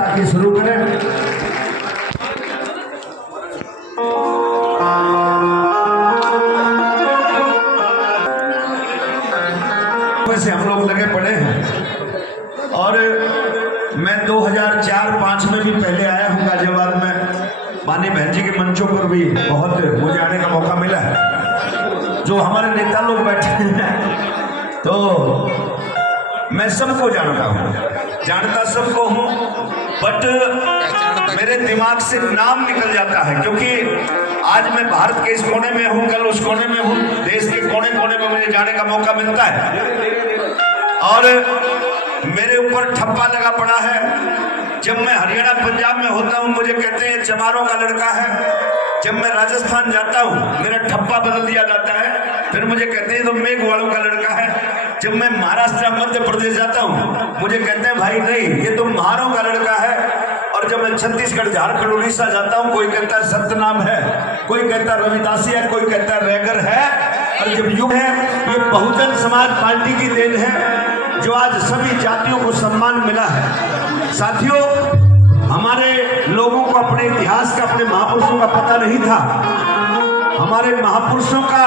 ताकि शुरू करें। वैसे हम लोग लगे पड़े हैं और मैं 2004-05 में भी पहले आया हूँ गाजियाबाद में। मानी बहन जी के मंचों पर भी बहुत मुझे आने का मौका मिला है। जो हमारे नेता लोग बैठे हैं तो मैं सबको जानता हूँ, जानता सबको हूँ, बट मेरे दिमाग से नाम निकल जाता है क्योंकि आज मैं भारत के इस कोने में हूँ, कल उस कोने में हूँ, देश के कोने कोने में मुझे जाने का मौका मिलता है और मेरे ऊपर ठप्पा लगा पड़ा है। जब मैं हरियाणा पंजाब में होता हूँ मुझे कहते हैं चमारों का लड़का है, जब मैं राजस्थान जाता हूँ मेरा ठप्पा बदल दिया जाता है, फिर मुझे कहते हैं तो मेघवालों का लड़का है। जब मैं महाराष्ट्र मध्य प्रदेश जाता हूँ मुझे कहते हैं भाई नहीं ये तो महारों का लड़का है। और जब मैं छत्तीसगढ़ झारखंड उड़ीसा जाता हूँ कोई कहता है सत्यनाम है, कोई कहता है रविदासी है, कोई कहता है रैगर है। और जब युग है ये बहुजन समाज पार्टी की देन है जो आज सभी जातियों को सम्मान मिला है। साथियों हमारे लोगों को अपने इतिहास का, अपने महापुरुषों का पता नहीं था। हमारे महापुरुषों का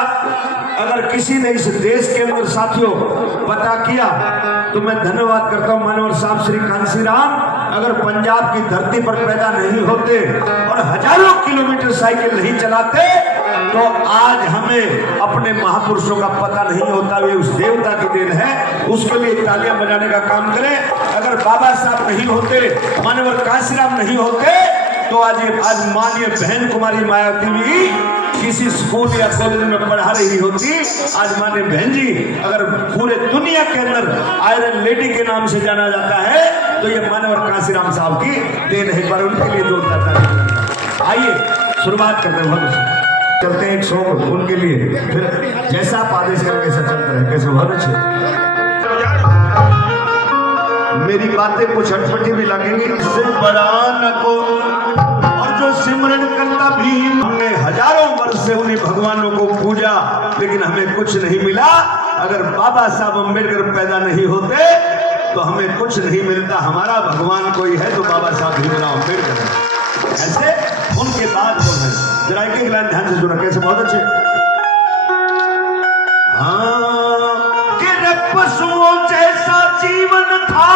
अगर किसी ने इस देश के अंदर साथियों पता किया तो मैं धन्यवाद करता हूं मानवर साहब श्री कांसी राम। अगर पंजाब की धरती पर पैदा नहीं होते और हजारों किलोमीटर साइकिल नहीं चलाते तो आज हमें अपने महापुरुषों का पता नहीं होता। वे उस देवता की देन है, उसके लिए तालियां बजाने का काम करें। अगर बाबा साहब नहीं होते, मानवर कांसीराम नहीं होते तो आज माननीय बहन कुमारी मायावती भी किसी स्कूल या कॉलेज में पढ़ा रही होती। आज माननीय बहन जी अगर पूरे दुनिया के अंदर आयरन लेडी के नाम से जाना जाता है तो ये मानवर कांसीराम साहब की देन है, पर उनके लिए जोरदार तालियां। आइए शुरुआत करते हैं, चलते हैं एक सॉन्ग उनके लिए, फिर जैसा आप आदेश करें कैसा चलता है। कैसे बहुत अच्छे मेरी बातें कुछ अटपटी भी लगेंगी, इससे बड़ा न को। और जो सिमरन करता भी हमने हजारों वर्ष से उन्हीं भगवानों को पूजा लेकिन हमें कुछ नहीं मिला। अगर बाबा साहब अम्बेडकर पैदा नहीं होते तो हमें कुछ नहीं मिलता। हमारा भगवान कोई है तो बाबा साहब भीमराव अम्बेडकर है। ऐसे उनके बाद वो है। जरा एक लाइन ध्यान से सुना, कैसे बहुत अच्छे। हाँ कि पशुओं जैसा जीवन था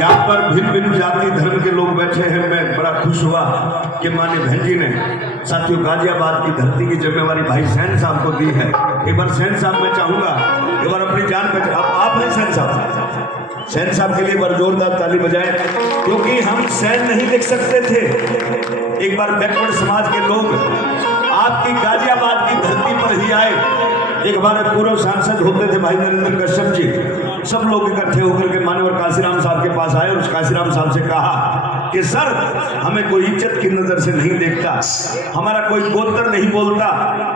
यहाँ पर भिन्न भिन्न जाति धर्म के लोग बैठे हैं। मैं बड़ा खुश हुआ कि माननीय बहन जी ने साथियों गाजियाबाद की धरती की जिम्मेवारी भाई सैन साहब को दी है। एक बार सैन साहब मैं चाहूंगा एक बार अपनी जान पे आप हैं सैन साहब, सैन साहब के लिए बार जोरदार ताली बजाएं क्योंकि हम सैन नहीं देख सकते थे। एक बार बैकवर्ड समाज के लोग आपकी गाजियाबाद की धरती पर ही आए। एक बार पूर्व सांसद होते थे भाई नरेंद्र कश्यप जी, सब लोग इकट्ठे होकर के मानवर कांसीराम साहब के पास आए और उस कांसीराम साहब से कहा कि सर हमें कोई इज्जत की नजर से नहीं देखता, हमारा कोई गोत्र नहीं बोलता,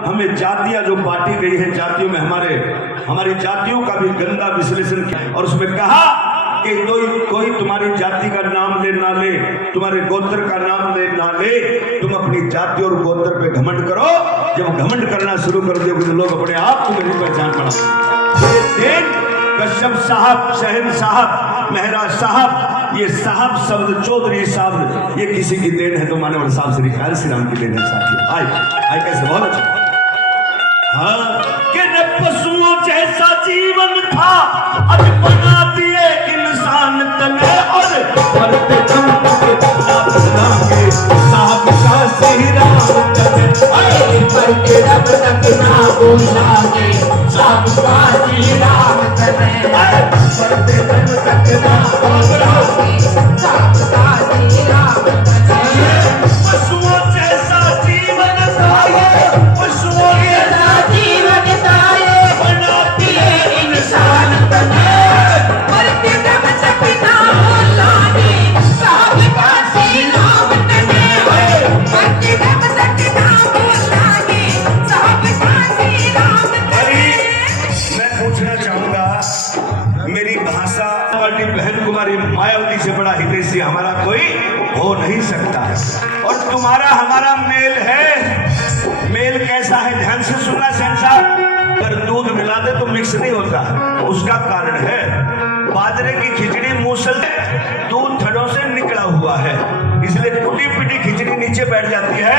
हमें जातियां जो बांटी गई हैं जातियों में हमारी जातियों का भी गंदा विश्लेषण किया। और उसमें कहा कि कोई तुम्हारी जाति का नाम ले ना ले, तुम्हारे गोत्र का नाम ले ना ले, तुम अपनी जाति और गोत्र पे घमंड करो। जब घमंड करना शुरू कर दोगे तो लोग अपने आप को नहीं पहचान पाएंगे। कश्यप साहब, शहन साहब, मेहरा साहब, ये साहब शब्द, चौधरी साहब, ये किसी की देन है तो मानवर साहब श्री कांसीराम की देन है साथियों। आई कैसे बहुत अच्छा। हाँ कि पशुओं जैसा जीवन था अब बना दिए इंसान तने और मरते दम तक अपनाएंगे साहब कांसीराम तने पर के रब तक ना भूलांगे साहब कांसीराम तने मरते दम तक ना भूलांगे साहब कांसीराम तने। पशुओं जैसा जीवन था पशुओं जैसा जीवन था बना दिए इंसान तने मरते दम तक ना भूलांगे साहब कांसीराम तने मरते दम तक ना भूलांगे साहब कांसीराम तने। मैं पूछना चाहूंगा मेरी भाषा पार्टी बहन कुमारी मायावती से बड़ा हितैषी हमारा कोई हो नहीं सकता और तुम्हारा हमारा मेल है। मेल कैसा है ध्यान से सुनना सेन साहब, अगर दूध मिला दे तो मिक्स नहीं होता, उसका कारण है बाजरे की खिचड़ी मूसल दूध थड़ों से निकला हुआ है, इसलिए टूटी पिटी खिचड़ी नीचे बैठ जाती है,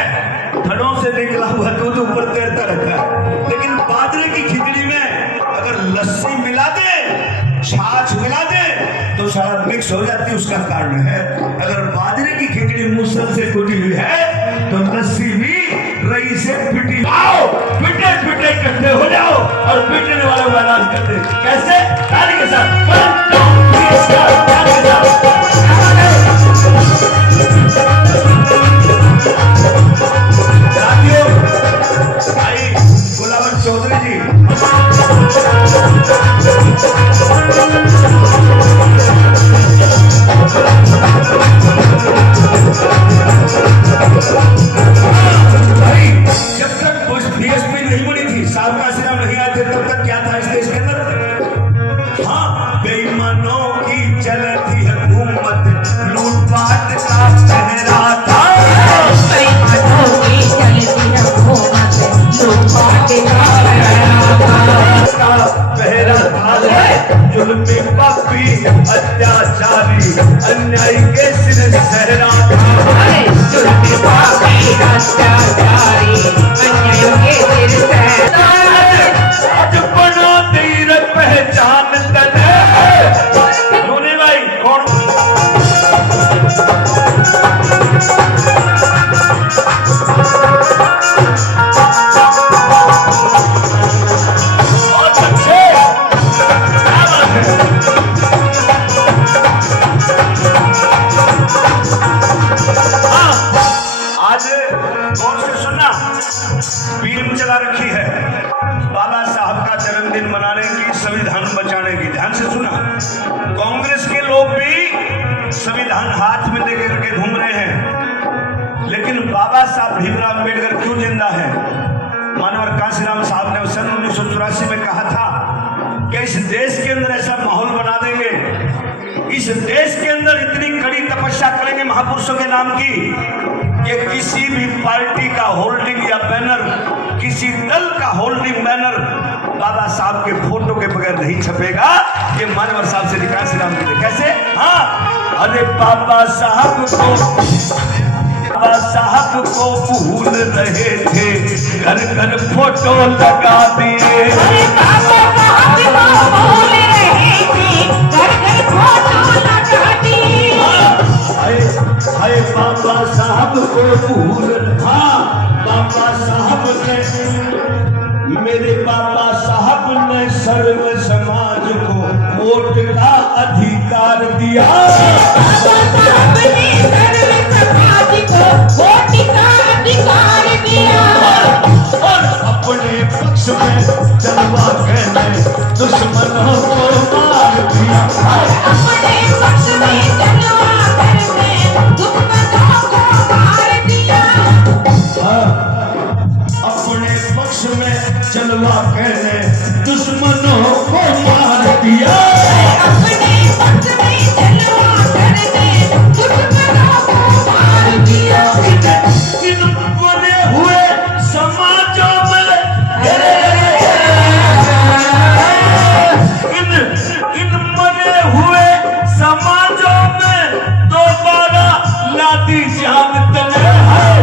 थड़ों से निकला हुआ दूध ऊपर तैरता रहता है। लेकिन बाजरे की खिचड़ी में अगर लस्सी मिला दे, छाछ मिला दे तो सारा मिक्स हो जाती है, उसका कारण है अगर बाजरे की खिचड़ी मूसल से टूटी हुई है तो लस्सी भी रई से पिटी। आओ पिटे पिटे इकट्ठे हो जाओ और पीटने वालों का इलाज कर दे। कैसे? ताली के साथ। साथियों, भाई गुलाबन चौधरी जी भाई, जब तक बीएसपी नहीं बनी थी, साबका सिराम नहीं आए थे, तब तक क्या था इस देश के अंदर? हाँ, बेईमानों की चलती है हुकूमत, लूटपाट का पहरा था। बेईमानों की चलती है हुकूमत, लूटपाट का पहरा था। जुल्मी पापी अत्याचारी अन्याय के सिर सहरा था। जुल्मी पापी अत्याचारी अन्याय के सिर सहरा था। आज बनो तेरे पहचान तने। लोने भाई कौन? चला रखी है बाबा साहब का जन्मदिन मनाने की, संविधान बचाने की। ध्यान से सुना, कांग्रेस के लोग भी संविधान हाथ में लेकर के घूम रहे हैं, लेकिन बाबा साहब भीमराव अम्बेडकर क्यों जिंदा है? मानवर कांशीराम साहब ने सन 1984 में कहा था कि इस देश के अंदर ऐसा माहौल बना देंगे, इस देश के अंदर इतनी कड़ी तपस्या करेंगे महापुरुषों के नाम की कि किसी भी पार्टी का होल्डिंग या बैनर, किसी दल का होल्डिंग बैनर बाबा साहब के फोटो के बगैर नहीं छपेगा। ये मानवर साहब से निकाल श्री राम के। कैसे? हाँ, अरे बाबा साहब को भूल रहे थे, घर घर फोटो लगा दिए। अरे बाबा साहब को भूल रहे थे, घर घर फोटो लगा दिए। हाय बाबा साहब को भूल, हाँ बाबा साहब ने, मेरे बाबा साहब ने सर्व समाज को वोट का अधिकार दिया। बाबा साहब ने सर्व समाज को वोट का अधिकार दिया और अपने पक्ष में चलवा कहने दुश्मनों को मार दिया। अपने पक्ष में चलवा कहने दुश्मनों को मार दिया। अपने पक्ष में चलवा कहने दुश्मनों को मार दिया। अपने पक्ष में चलवा कहने दुश्मनों को मार दिया। इन बने हुए समाजों में, इन बने हुए समाजों में दोबारा लादी जान तने है।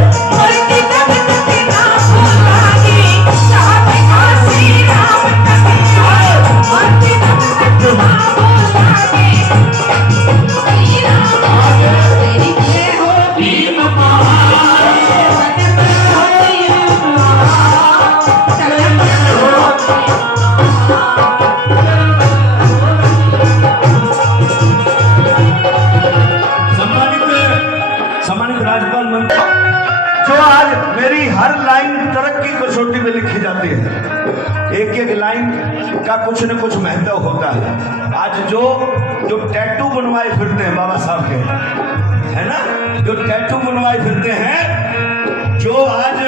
हर लाइन तरक्की कसौटी में लिखी जाती है, एक एक लाइन का कुछ न कुछ महत्व होता है। आज जो टैटू बनवाए फिरते हैं बाबा साहब के, है ना, जो टैटू बनवाए फिरते हैं, जो आज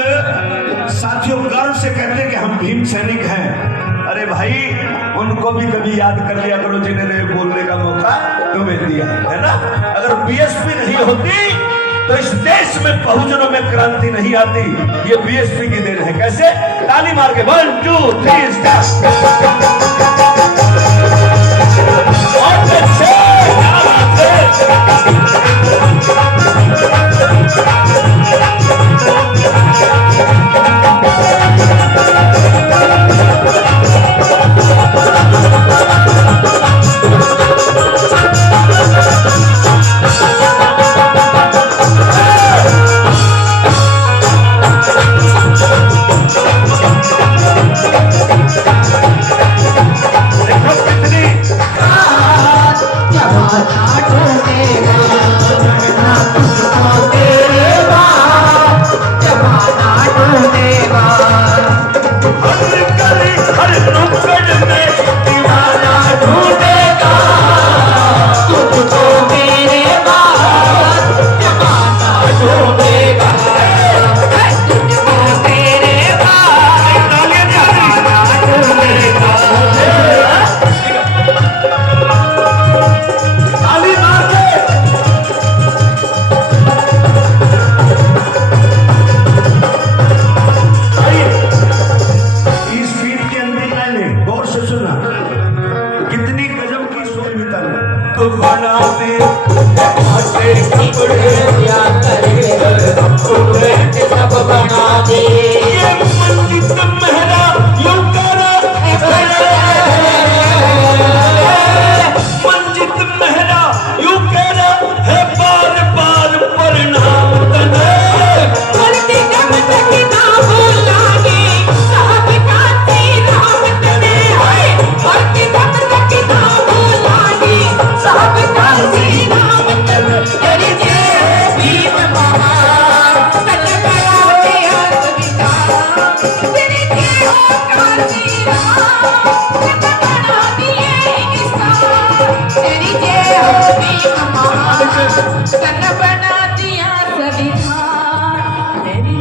साथियों गर्व से कहते हैं कि हम भीम सैनिक हैं, अरे भाई उनको भी कभी याद कर लिया करो जिन्होंने बोलने का मौका तुम्हें दिया, है ना। अगर बीएसपी नहीं होती तो इस देश में बहुजनों में क्रांति नहीं आती। ये बीएसपी की देन है। कैसे? ताली मार के 1 2 3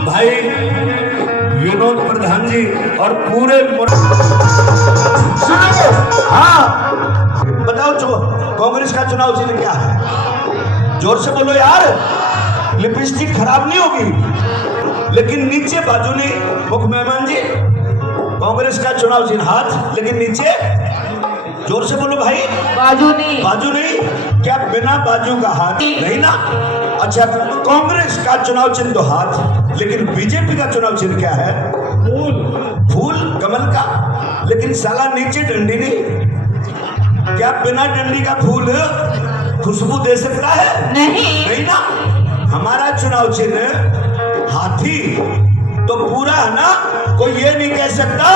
भाई विनोद प्रधान जी और पूरे हाँ बताओ कांग्रेस का चुनाव चिन्ह क्या है? जोर से बोलो यार, लिपस्टिक खराब नहीं होगी। लेकिन नीचे बाजू नहीं, मुख्य मेहमान जी, कांग्रेस का चुनाव चिन्ह हाथ, लेकिन नीचे जोर से बोलो भाई, बाजू नहीं। बाजू नहीं क्या? बिना बाजू का हाथ नहीं ना? अच्छा, कांग्रेस का चुनाव चिन्ह तो हाथ, लेकिन बीजेपी का चुनाव चिन्ह क्या है? फूल। फूल कमल का, लेकिन साला नीचे डंडी नहीं। क्या बिना डंडी का फूल खुशबू दे सकता है? नहीं। नहीं ना? हमारा चुनाव चिन्ह हाथी तो पूरा है ना, कोई ये नहीं कह सकता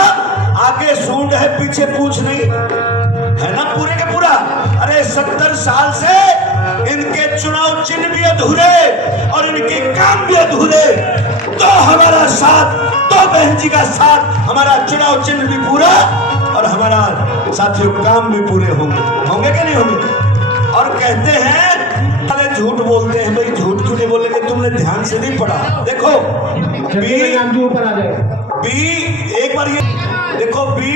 आगे सूंड है पीछे पूछ नहीं है ना, पूरे के पूरा। अरे 70 साल से इनके चुनाव चिन्ह भी अधूरे और इनके काम भी अधूरे, तो हमारा साथ, तो बहन जी का साथ, हमारा चुनाव चिन्ह भी पूरा और हमारा साथियों काम भी पूरे होंगे कि नहीं होंगे? और कहते हैं अरे झूठ बोलते हैं। भाई झूठ क्यों नहीं बोलेंगे? तुमने ध्यान से नहीं पढ़ा। देखो बी एक बार ये देखो, बी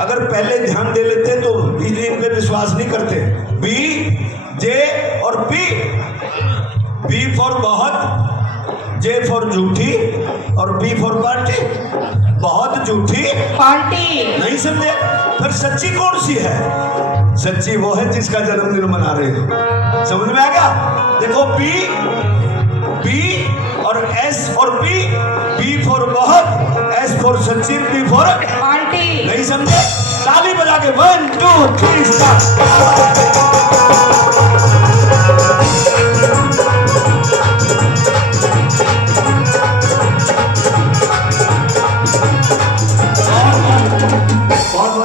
अगर पहले ध्यान दे लेते तो इन पे विश्वास नहीं करते। बी जे और पी, बी फॉर बहुत, जे फॉर झूठी और बी फॉर पार्टी। बहुत झूठी पार्टी नहीं समझे? फिर सच्ची कौन सी है? सच्ची वो है जिसका जन्मदिन मना रहे हो। समझ में आ गया? देखो बी, बी और S for B, B for बहुत, S for Sachin, B for party. नहीं समझे? ताली बजा के 1 2 3 स्टार्ट।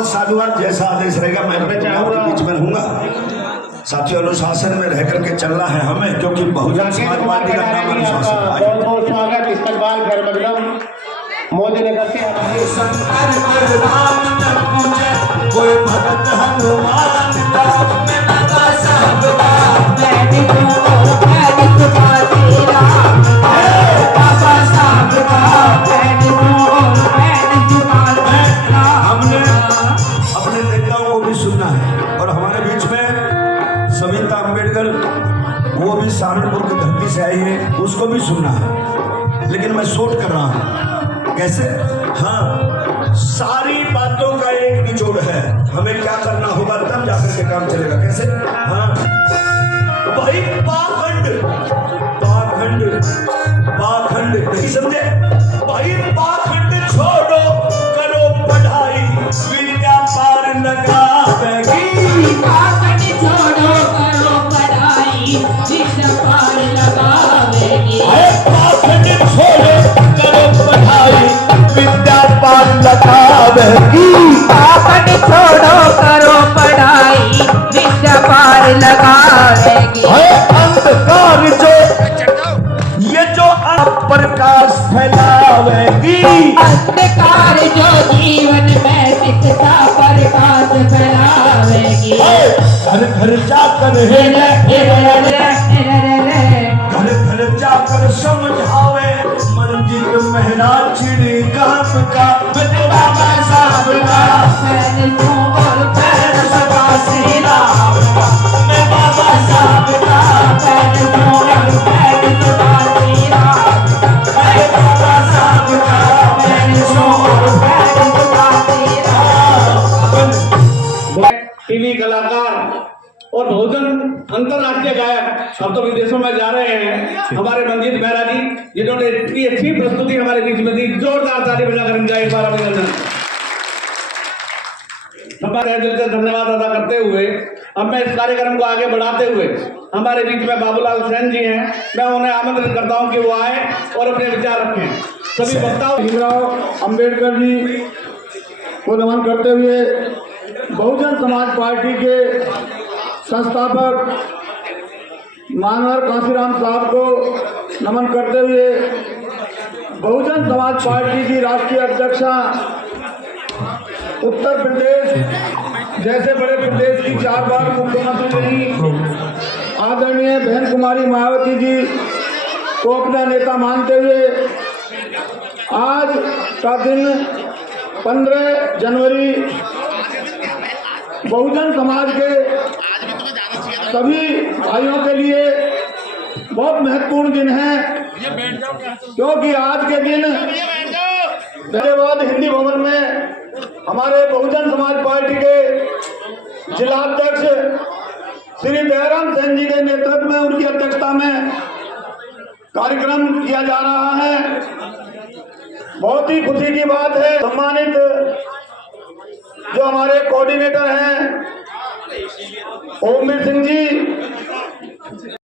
साधुवाद, जैसा आदेश रहेगा मैं अपने के बीच में रहूंगा। साथियों, अनुशासन में रह करके चलना है हमें, क्योंकि बहुजन समाज पार्टी का नाम अनुशासन है। बहुत बहुत स्वागत। इस्तकबाल खैर मकदम मोदी ने करते हैं। कोई भगत हनुमान हमने अपने नेताओं को भी सुनना है। और हमारे बीच में सविता अम्बेडकर वो भी सहारनपुर की धरती से आई है, उसको भी सुनना है, लेकिन मैं शूट कर रहा हूं। कैसे? हाँ, सारी बातों का एक निचोड़ है, हमें क्या करना होगा तब जाकर के काम चलेगा। कैसे? हाँ भाई, पाखंड पाखंड पाखंड नहीं समझे भाई? पाखंड छोड़ो, करो पढ़ाई, विद्या पार लगावेगी। पाखंड छोड़ो, करो पढ़ाई, विद्या पार लगावेगी। पाखंड छोड़ो, करो पढ़ाई, विद्या पार लगावेगी। पाखंड छोड़ो, करो पढ़ाई, विद्या पार लगावेगी। अंधकार जो प्रकाश फैलावेगी। अंधकार जो जीवन में शिक्षा प्रकाश फैलावेगी। घर घर जाकर घर घर जाकर समझावे, मंजिल महना चिड़ी काम का, बाबा साहब का और पैर सदा श्री राम का, मैं बाबा साहब का और पैर सदा श्री राम का, मैं बाबा साहब का और पैर सदा श्री राम। टीवी कलाकार और बहुजन अंतरराष्ट्रीय गायक अब तो विदेशों में जा रहे हैं, हमारे मंजीत मेहरा जी, जिन्होंने इतनी अच्छी प्रस्तुति हमारे बीच में दी। जोरदार ताली बजाकर इनका एक बार अभिनंदन। हमारे दिल से धन्यवाद अदा करते हुए अब मैं इस कार्यक्रम को आगे बढ़ाते हुए हमारे बीच में बाबूलाल सेन जी हैं, मैं उन्हें आमंत्रित करता हूं कि वो आए और अपने विचार रखें। सभी वक्ताओं भीमराव अंबेडकर जी को नमन करते हुए, बहुजन समाज पार्टी के संस्थापक मानवर कांसीराम साहब को नमन करते हुए, बहुजन समाज पार्टी की राष्ट्रीय अध्यक्षा उत्तर प्रदेश जैसे बड़े प्रदेश की 4 बार मुख्यमंत्री रही आदरणीय बहन कुमारी मायावती जी को अपना नेता मानते हुए, आज का दिन 15 जनवरी बहुजन समाज के सभी भाइयों के लिए बहुत महत्वपूर्ण दिन है, क्योंकि आज के दिन हिंदी भवन में हमारे बहुजन समाज पार्टी के जिला अध्यक्ष श्री दयाराम सेन जी के नेतृत्व में, उनकी अध्यक्षता में कार्यक्रम किया जा रहा है। बहुत ही खुशी की बात है। सम्मानित जो हमारे कोऑर्डिनेटर हैं ओमवीर सिंह जी,